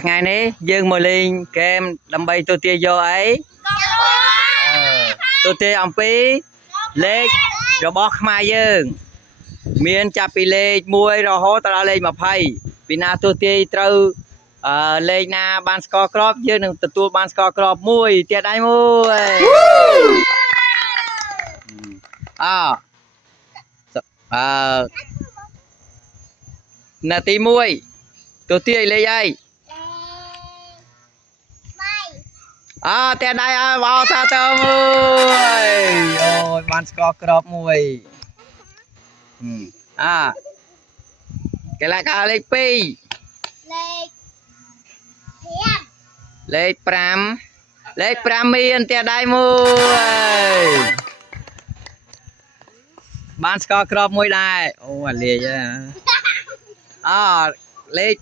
ថ្ងៃនេះយើងមកលេងហ្គេមដើម្បីទូទាយកអីទូទាអំពីលេខរបស់ខ្មែរយើងមានចាប់ពីលេខ1រហូតដល់លេខ20ពីណាទូទាត្រូវលេខណាបានស្គាល់ក្របយើងនឹងទទួលបានស្គាល់ក្របមួយទៀតដៃមួយនាទី1ទូទាលេខអីតែដៃបោថាទៅមួយអូយបានស្គាល់ក្របមួយកីឡាករលេខ2លេខ5មានតែដៃមួយបានស្គាល់ក្របមួយដែរអូអាលាយលេខ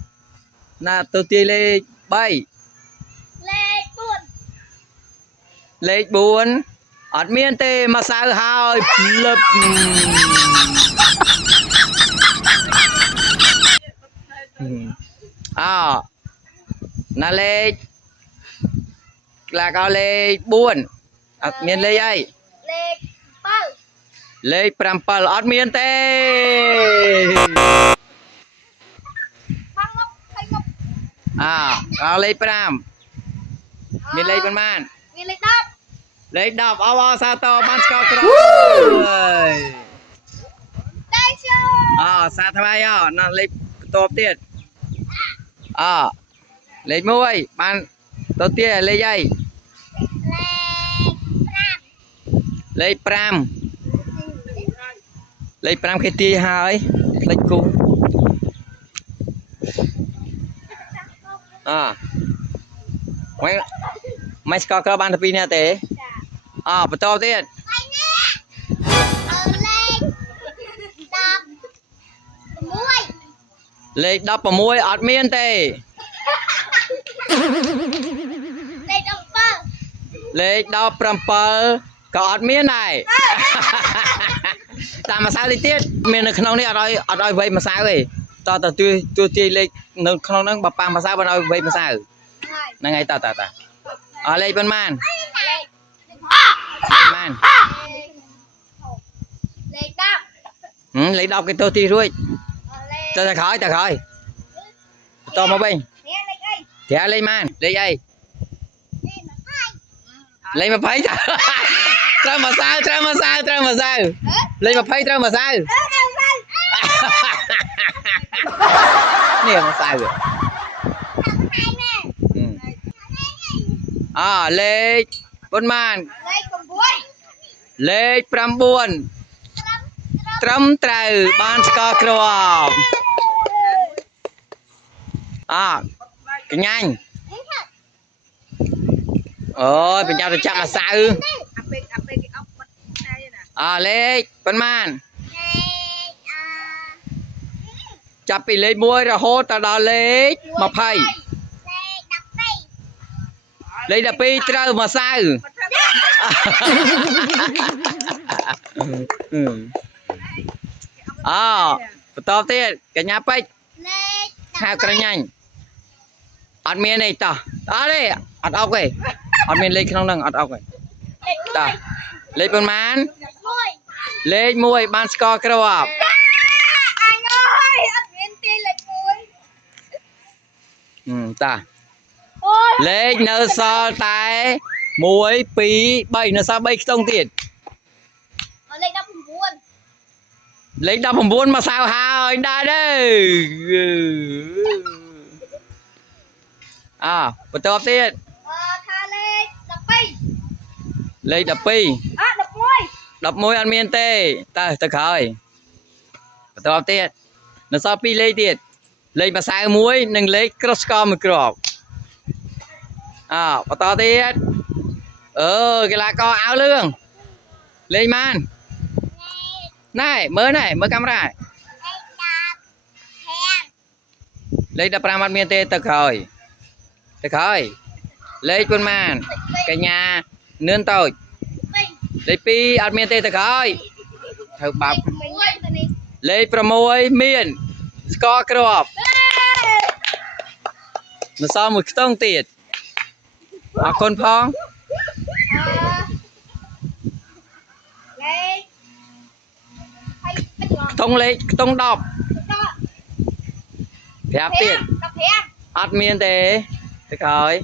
ណាទូទាលេខ3លេខ4អត់មានទេមកសៅហើយភ្លឹបណាលេខក្លាកោលេខ4អត់មានលេខអីលេខ7អត់មានទេកោលេខ5មានលេខប៉ុន្មានមានលេខ10លេខ10អបសាតបានស្គាល់ក្របសាថ្មីណាលេខបន្ទាប់ទៀតលេខ1បានទៅទៀតលេខអីលេខ5គេទាយហើយលេខគូមិនស្គាល់ក្របបានតែ2នាក់ទេបន្តទៀតលេខ16អត់មានទេលេខ17ក៏អត់មានដែរតាមម្សៅទៀតមាននៅក្នុងនេះអត់ឲ្យវៃម្សៅទេតើទួទាយលេខនៅក្នុងហ្នឹងបើប៉ះម្សៅបានឲ្យវៃម្សៅហ្នឹងហើយតលេខប៉ុន្មានលេខ10គេទៅទីរួចទៅក្រោយបន្តមកវិញតែលេខម៉ានលេខអីលេខ20ត្រូវម្សៅលេខ20ត្រូវម្សៅនេះម្សៅលេខ16ប៉ុន្មានលេខ9ត្រឹមត្រូវបានស្គាល់ក្របកញ្ញាញ់អូយបញ្ញាទៅចាក់ម្សៅលេខប៉ុន្មានចាប់ពីលេខ1រហូតដល់លេខ20លេខ12ត្រូវម្សៅបន្តទៀតកញ្ញាពេជ្រហៅក្រញាញ់អត់មានទេតោះអត់ទេអត់អុកទេអត់មានលេខក្នុងហ្នឹងអត់អុកទេតោះលេខប៉ុន្មានលេខ1បានស្គាល់ក្របអត់មានទេលេខ1តាលេខនៅសល់តែ1 2 3នៅសល់3ខ្ទង់ទៀតលេខ19មកសៅហើយដែរទេបន្តទៀតថាលេខ1211អត់មានទេទៅក្រោយបន្តទៀតនៅសល់2លេខទៀតលេខម្សៅ1និងលេខក្រុសស្ករមួយគ្រាប់បន្តទៀតកីឡាករអាវលឿងលេខម៉ានណែមើលកាមេរ៉ាលេខ15អត់មានទេទៅក្រោយលេខប៉ុន្មានកញ្ញានឿនតូចលេខ2អត់មានទេទៅក្រោយត្រូវបាប់លេខ6មានស្គាល់គ្រាប់ nó so một tông tiền à con phong tông lấy tông đọc phép tiền ắt miên thế thế coi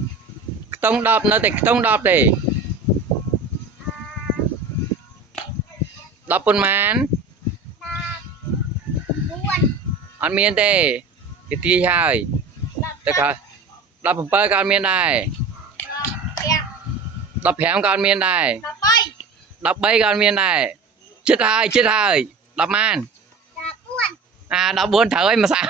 tông đọc nó thì tông đọc đi đọc bún mán ăn miên thế cái tí hai thế coi đọc bún bơ con miên này đọc hẻm con miên này đọc bay con miên này chết hai đọc man à đọc buồn thở mà sao